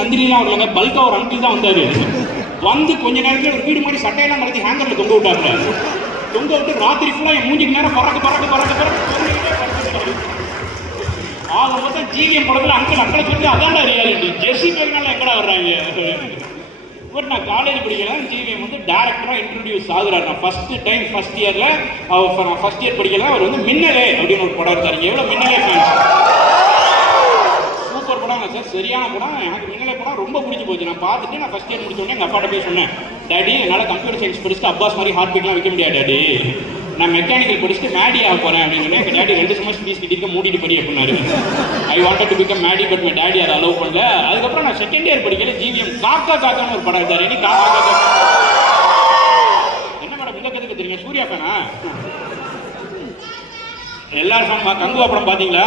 நந்தினிலாம் வரலங்க, பல்கா ஒரு அங்கிள் தான் வந்தாரு. வந்து கொஞ்ச நேரத்தில் ஒரு வீடு மாதிரி சட்டையெல்லாம் கலத்தி ஹேங்கர்ல தொங்க விட்டாங்க. தொங்க விட்டு ராத்திரி ஃபுல்லா என் மூஞ்சிக்கு நேரம் பறக்க ஆக மொத்தம் ஜிவிஎம் படத்துல அங்கிள் அக்களை சொல்லி அதான்டா ரியாலிட்டி. ஜெர்சி பையனால எங்கடா வர்றாங்க. பட் நான் காலேஜ் படிக்கலாம், ஜிவிஎம் வந்து டேரக்டராக இன்ட்ரடியூஸ் ஆகுறாரு. நான் ஃபர்ஸ்ட் இயரில் நான் ஃபர்ஸ்ட் இயர் படிக்கலாம். அவர் வந்து மின்னலே அப்படின்னு ஒரு படம் எடுத்தாரு. எவ்வளோ மின்னலே ஃபேன்ஸ், சூப்பர் படம் சார், சரியான படம். எனக்கு மின்னலே படம் ரொம்ப பிடிச்சி போச்சு. நான் பார்த்துட்டு நான் ஃபர்ஸ்ட் இயர் முடிச்சோடனே எங்கள் அப்பாட்ட போய் சொன்னேன், டாடி என்னால் கம்ப்யூட்டர் சயின்ஸ் படிச்சுட்டு அப்பாஸ் மாதிரி ஹார்ட் பீட்லாம் வைக்க முடியாது டாடி, நான் மெக்கானிக்கல் படிச்சுட்டு மேடி ஆக போகிறேன் அப்படின்னு சொன்னேன். எங்கள் டேடி 2 செமஸ்டர் ஃபீஸ் கிட்டிக்க மூடிட்டு படி அப்படின்னாரு. I wanted to become Maddy, but my daddy அதை அலோவ் பண்ணல. அதுக்கப்புறம் நான் செகண்ட் இயர் படிக்கல, ஜிவிஎம் காக்கா காக்கான்னு ஒரு படம் எடுத்தாரு. காக்கா காக்கா என்ன மேடம் இந்த கதைக்கு தெரியுங்க, சூர்யா ஃபேனா? எல்லாரும் ஃபேன்மா. கங்குவா படம் பார்த்தீங்களா?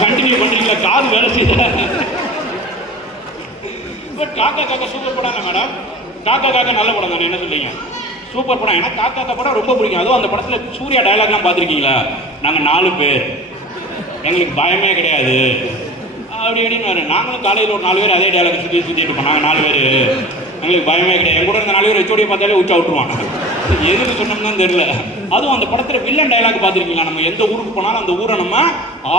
கண்டினியூ பண்ணுறீங்களா? காது வேலை செய்யல. பட் காக்கா காக்கா சூப்பர் படம் இல்லை மேடம். காக்கா காக்கா நல்ல படம் தானே, என்ன சொல்றீங்க? சூப்பர் படம். ஏன்னா காக்கா காக்கா படம் ரொம்ப பிடிக்கும். அதுவும் அந்த படத்தில் சூர்யா டயலாக்லாம் பார்த்துருக்கீங்களா? நாங்கள் 4 பேர், எங்களுக்கு பயமே கிடையாது அப்படி அப்படின்னு. நாங்களும் காலையில் ஒரு 4 பேர் அதே டயலாக் சுற்றிட்டு இருப்போம். நாங்கள் 4 பேர், எங்களுக்கு பயமே கிடையாது. என் கூட இருந்த 4 பேர் வச்சோடைய பார்த்தாலே உச்சா விட்டுருவான். எதுக்கு சொன்னோம்னு தெரியல. அதுவும் அந்த படத்தில் வில்லன் டயலாக் பார்த்துருக்கீங்களா? நம்ம எந்த ஊருக்கு போனாலும் அந்த ஊரை நம்ம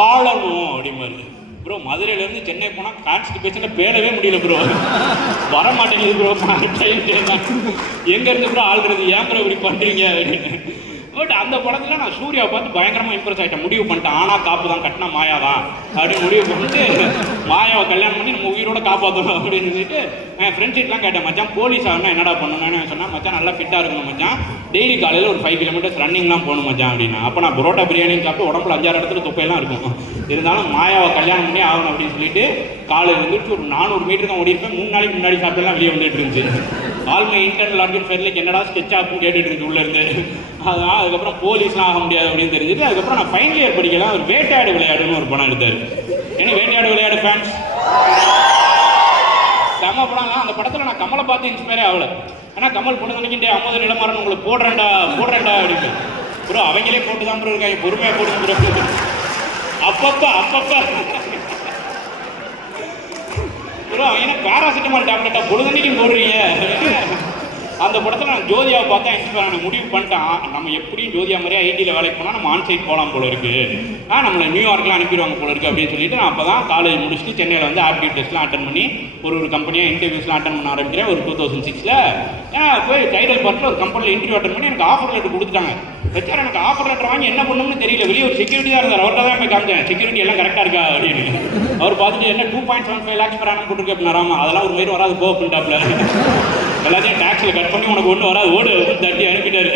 ஆளணும் அப்படிமாரு. ப்ரோ மதுரையிலேருந்து சென்னை போனால் கான்ஸ்டிபேஷனில் பேரவே முடியல ப்ரோ, வர மாட்டேங்குது ப்ரோ. எங்கேருந்து ப்ரோ ஆள்றது, ஏன் ப்ரோ இப்படி பண்ணுறீங்க அப்படின்னு. பட் அந்த படத்தில் நான் சூர்யாவை பார்த்து பயங்கரமாக இம்ப்ரெஸ் ஆகிட்டேன். முடிவு பண்ணிட்டேன், ஆனால் காப்பு தான், கட்டினா மாயா தான் அப்படின்னு முடிவு பண்ணிட்டு மாயாவை கல்யாணம் பண்ணி நம்ம உயிரோட காப்பாற்றணும் அப்படின்னு சொல்லிட்டு என் ஃப்ரெண்ட்ஸ் கிட்டலாம் கேட்டேன், மச்சான் போலீஸ் ஆகணும் என்னடா பண்ணணும்னு சொன்னால், மச்சான் நல்லா ஃபிட்டாக இருக்கணும் மச்சான், டெய்லி காலையில் ஒரு 5 கிலோமீட்டர்ஸ் ரன்னிங்லாம் போகணும் மச்சான் அப்படின்னா. அப்போ நான் பரோட்டா பிரியாணின்னு சாப்பிட்டு உடம்புல 5-6 இடத்துல தொப்பையெல்லாம் இருக்கும். இருந்தாலும் மாயாவை கல்யாணம் பண்ணி ஆகணும் அப்படின்னு சொல்லிட்டு காலையில் வந்துட்டு ஒரு 400 மீட்டர் தான் ஓடி இருப்பேன். 3 நாளைக்கு முன்னாடி சாப்பிட்டுலாம் வெளியே வந்துட்டு இருந்துச்சு. ஆல்மை இன்டர்னல் ஆர்கன் ஃபெர்லைக்கு என்னடா ஸ்கெட்ச் ஆகும் கேட்டுட்டு இருக்கு உள்ளேருந்து. அதனால் அதுக்கப்புறம் போலீஸ்லாம் ஆக முடியாது அப்படின்னு தெரிஞ்சுட்டு அதுக்கப்புறம் நான் ஃபைனல் இயர் படிக்கலாம். ஒரு வேட்டையாடு விளையாடுன்னு ஒரு படம் எடுத்தார். ஏன்னா வேட்டையாடு விளையாடு ஃபேன்ஸ் செம்ம படம்லாம். அந்த படத்தில் நான் கமலை பார்த்து இன்ஸ்பயரே ஆகலை. ஆனால் கமல் பொண்ணு நினைக்கிட்டே 50 நிலமாறன் உங்களை போடுறேன்டா அப்படின்னு. ப்ரோ அவங்களே போட்டு தான் ப்ரோ இருக்காங்க, பொறுமையாக போட்டு ப்ரோ. அப்பப்போ ப்ரோ அவங்க பேராசிட்டமால் டேப்லெட்டாக பொழுதன்னைக்கும் போடுறீங்க. அந்த படத்தில் நான் ஜோதியாவை பார்த்தா இன்ஸ்பயர் ஆன முடிவு பண்ணிட்டான், நம்ம எப்படியும் ஜோதியா மாதிரியே ஐடியில் வேலைக்கு போனால் நம்ம ஆன்சைட் போகலாம் போல இருக்குது, நம்மளை நியூயார்க்லாம் அனுப்பிடுவாங்க போல இருக்குது அப்படின்னு சொல்லிட்டு நான் அப்போ தான் காலேஜ் முடிச்சுட்டு சென்னையில் வந்து ஆப்டிடியூட் டெஸ்ட்லாம் அட்டன் பண்ணி ஒரு கம்பெனியாக இன்டர்வியூஸ்லாம் அட்டன் பண்ண ஆரம்பிக்கிறேன். ஒரு 2006 போய் டைடல் பார்ட்டில் ஒரு கம்பெனியில் இன்டர்வியூ அட்டன் பண்ணி எனக்கு ஆஃபர் லெட்டர் கொடுத்துட்டாங்க. வச்சார் எனக்கு ஆஃபர் லெட்டர் வாங்கி என்ன பண்ணணும்னு தெரியல. வெளியே ஒரு செக்யூரிட்டி தான் இருந்தார், அவர்கிட்ட தான் போய் காமிச்சேன் செக்யூரிட்டி எல்லாம் கரெக்டாக இருக்கா அப்படின்னு. அவர் பார்த்துட்டு என்ன 2.75 lakhs per annum போட்டுருக்கு அப்படின்னாராமா. அதெல்லாம் ஒரு மாதிரி வராது போ அப்படின்ட்டாப்ல. எல்லாத்தையும் டேக்ஸில் கட் பண்ணி உனக்கு ஒன்றும் வராது ஓடு தட்டி அனுப்பிட்டாரு.